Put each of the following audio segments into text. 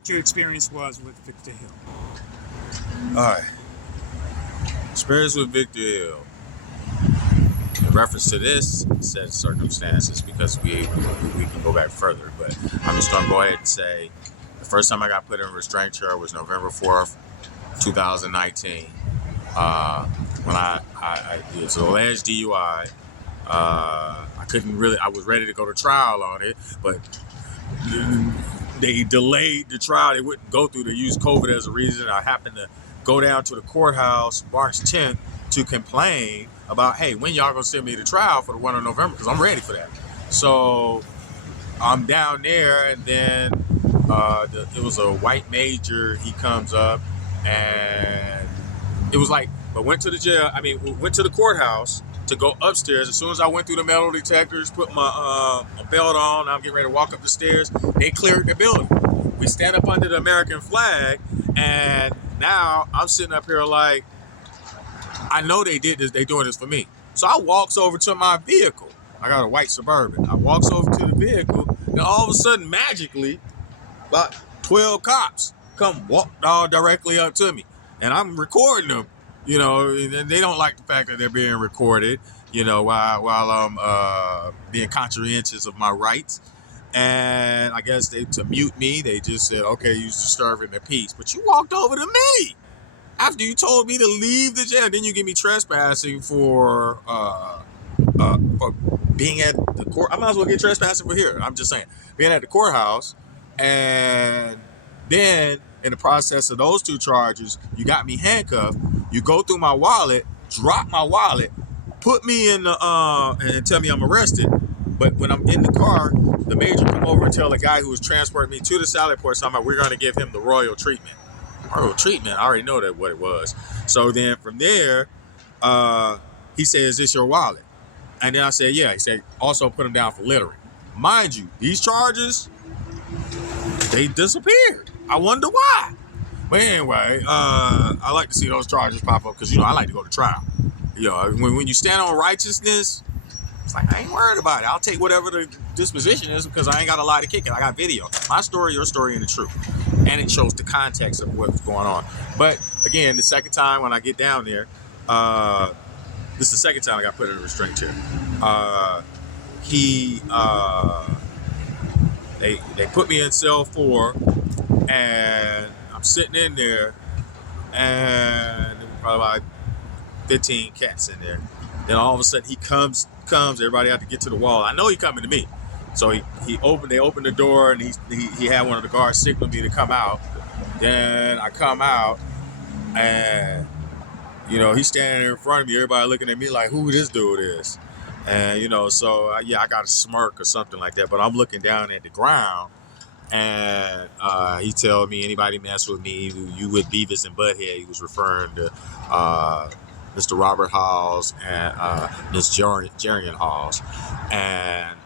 what your experience was with Victor Hill. All right. Experience with Victor Hill. In reference to this set of circumstances, because we can go back further, but I'm just going to go ahead and say the first time I got put in a restraint chair was November 4th, 2019. When it was an alleged DUI. I was ready to go to trial on it, but they delayed the trial. They wouldn't go through. They used COVID as a reason. I happened to go down to the courthouse March 10th to complain about, hey, when y'all gonna send me to trial for the 1 of November? Because I'm ready for that. So I'm down there, and then it was a white major. He comes up, and it was like, but went to the courthouse to go upstairs. As soon as I went through the metal detectors, put my belt on, I'm getting ready to walk up the stairs, they cleared the building. We stand up under the American flag, and now I'm sitting up here like, I know they did this, they doing this for me. So I walks over to my vehicle. I got a white Suburban. I walks over to the vehicle, and all of a sudden, magically, about 12 cops come walk directly up to me. And I'm recording them, and they don't like the fact that they're being recorded, while I'm being conscientious of my rights. And I guess to mute me, they just said, okay, you're disturbing the peace. But you walked over to me after you told me to leave the jail. Then you give me trespassing for being at the court. I might as well get trespassing for here. I'm just saying, being at the courthouse. And then in the process of those two charges, you got me handcuffed. You go through my wallet, drop my wallet, put me in the and tell me I'm arrested. But when I'm in the car, the major come over and tell the guy who was transporting me to the Sally Port, something, we're going to give him the royal treatment. Royal treatment? I already know what it was. So then from there, he said, is this your wallet? And then I said, yeah. He said, also put him down for littering. Mind you, these charges, they disappeared. I wonder why. But anyway, I like to see those charges pop up because, I like to go to trial. When you stand on righteousness, it's like, I ain't worried about it. I'll take whatever the disposition is because I ain't got a lie to kick it. I got video. My story, your story, and the truth. And it shows the context of what's going on. But again, the second time when I get down there, this is the second time I got put in a restraint chair. They put me in cell 4, and I'm sitting in there, and there were probably like 15 cats in there. Then all of a sudden he comes, everybody had to get to the wall. I know he coming to me. So they opened the door, and he had one of the guards signal me to come out. Then I come out, and he's standing in front of me, everybody looking at me like, who this dude is. And, I got a smirk or something like that. But I'm looking down at the ground, and he told me, anybody mess with me, you with Beavis and Butthead. He was referring to Mr. Robert Halls and Miss Jerian Halls. And,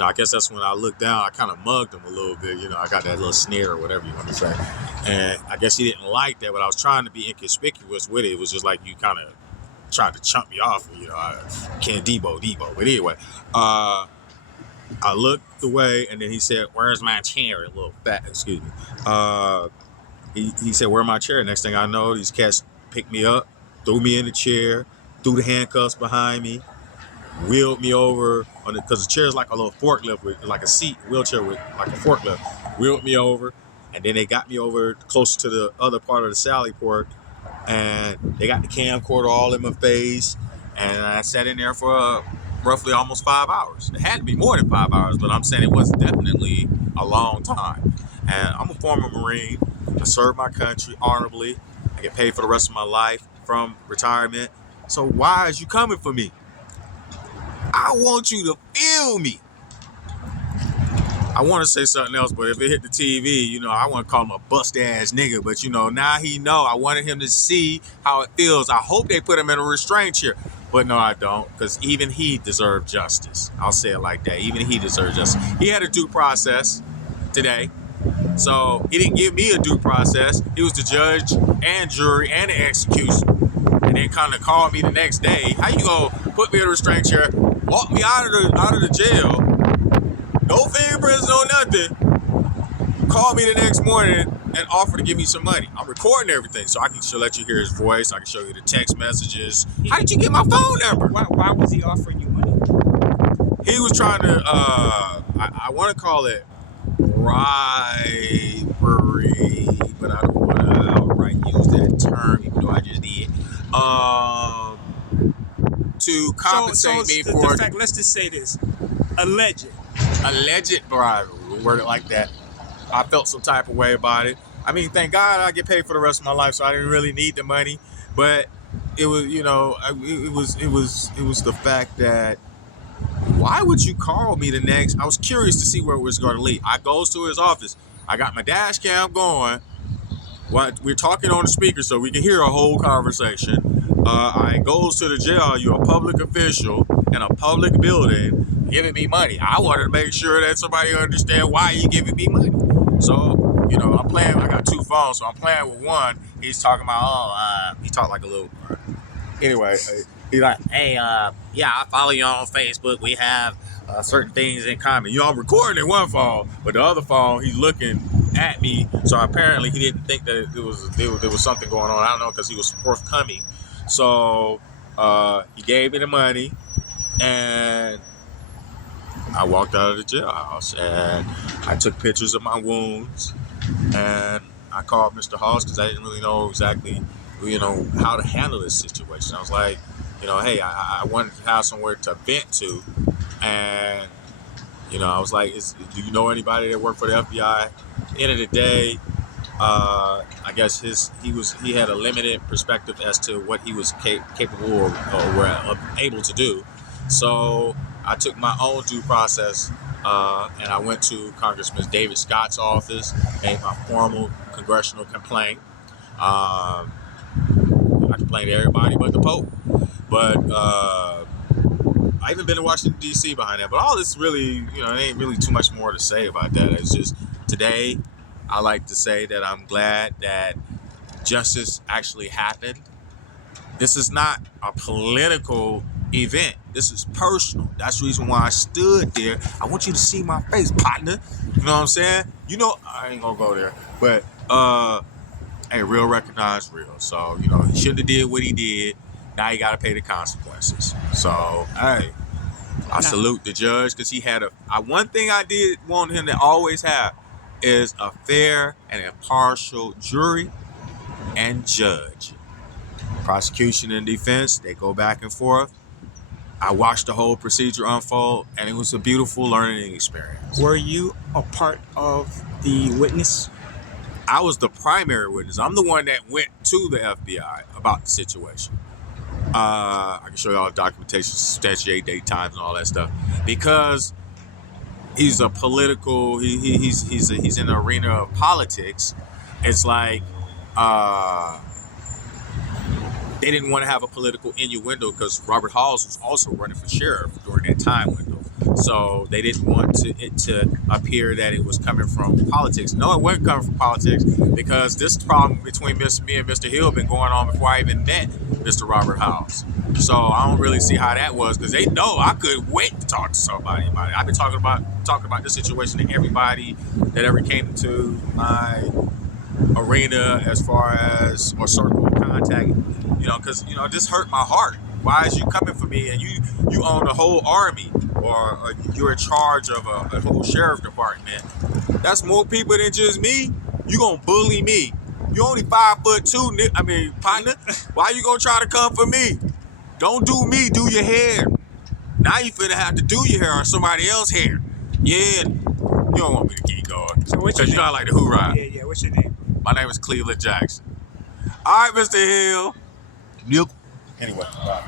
I guess that's when I looked down, I kind of mugged him a little bit. I got that little sneer or whatever you want to say. And I guess he didn't like that, but I was trying to be inconspicuous with it. It was just like you kind of tried to chump me off, I can't Debo. But anyway, I looked away, and then he said, where's my chair? A little fat, excuse me. He said, where's my chair? Next thing I know, these cats picked me up, threw me in the chair, threw the handcuffs behind me, wheeled me over because the chair is like a little forklift with like a seat, wheelchair with like a forklift, wheeled me over, and then they got me over closer to the other part of the Sally Port, and they got the camcorder all in my face, and I sat in there for roughly almost 5 hours. It had to be more than 5 hours, but I'm saying it was definitely a long time. And I'm a former Marine. I served my country honorably. I get paid for the rest of my life from retirement. So why is you coming for me? I want you to feel me. I want to say something else, but if it hit the TV, I want to call him a bust-ass nigga. But, now he know. I wanted him to see how it feels. I hope they put him in a restraint chair. But no, I don't, because even he deserved justice. I'll say it like that. Even he deserved justice. He had a due process today. So he didn't give me a due process. He was the judge and jury and the execution. And then kind of called me the next day. How you gonna put me in a restraint chair, walk me out of the jail, no fingerprints, no nothing, called me the next morning and offered to give me some money. I'm recording everything, so I can let you hear his voice. I can show you the text messages. How did you get my phone number? Why was he offering you money? He was trying to, I want to call it bribery, but I don't want to outright use that term, even though I just did. To compensate me for the fact, let's just say this, alleged bribery, we'll word it like that. I felt some type of way about it. I mean, thank God I get paid for the rest of my life, so I didn't really need the money. But it was, it was the fact that why would you call me the next? I was curious to see where it was going to lead. I goes to his office. I got my dash cam going. We're talking on the speaker so we can hear a whole conversation. I goes to the jail. You're a public official in a public building giving me money. I wanted to make sure that somebody understand why you giving me money. So, I'm playing. I got two phones, so I'm playing with one. He's talking about, he talked like a little. Anyway, he's like, hey, yeah, I follow you on Facebook. We have certain things in common. I'm recording in one phone, but the other phone, he's looking at me. So apparently, he didn't think that there was something going on. I don't know, because he was forthcoming. So he gave me the money, and I walked out of the jailhouse, and I took pictures of my wounds, and I called Mr. Hoss because I didn't really know exactly, how to handle this situation. I was like, hey, I wanted to have somewhere to vent to, and, I was like, do you know anybody that worked for the FBI? At the end of the day, I guess he had a limited perspective as to what he was capable or able to do. So I took my own due process, and I went to Congressman David Scott's office, made my formal congressional complaint. I complained to everybody but the Pope. But I even been to Washington, D.C. behind that. But all this really, it ain't really too much more to say about that. It's just today, I like to say that I'm glad that justice actually happened. This is not a political event. This is personal. That's the reason why I stood there. I want you to see my face, partner. You know what I'm saying? I ain't gonna go there. But hey, real recognize real. So, he shouldn't have did what he did. Now he gotta pay the consequences. So, hey, I salute the judge, because he had one thing I did want him to always have is a fair and impartial jury and judge. Prosecution and defense, they go back and forth. I watched the whole procedure unfold, and it was a beautiful learning experience. Were you a part of the witness? I was the primary witness. I'm the one that went to the FBI about the situation. I can show you all the documentation, substantiate date, times, and all that stuff. Because he's a political, he's in the arena of politics. It's like they didn't want to have a political innuendo, because Robert Halls was also running for sheriff during that time window. So they didn't want it to appear that it was coming from politics. No, it wasn't coming from politics, because this problem between me and Mr. Hill been going on before I even met Mr. Robert Halls. So I don't really see how that was, because they know I couldn't wait to talk to somebody about it. I've been talking about this situation to everybody that ever came to my arena, as far as or circle of contact, because this hurt my heart. Why is you coming for me, and you own a whole army, or you're in charge of a whole sheriff department? That's more people than just me. You gonna bully me? You only 5'2", partner. Why you gonna try to come for me? Don't do me, do your hair. Now you finna have to do your hair or somebody else's hair. Yeah, you don't want me to keep going. So what's your name? I like the hoorah. Yeah. What's your name? My name is Cleveland Jackson. All right, Mr. Hill. Yep. Anyway, bye.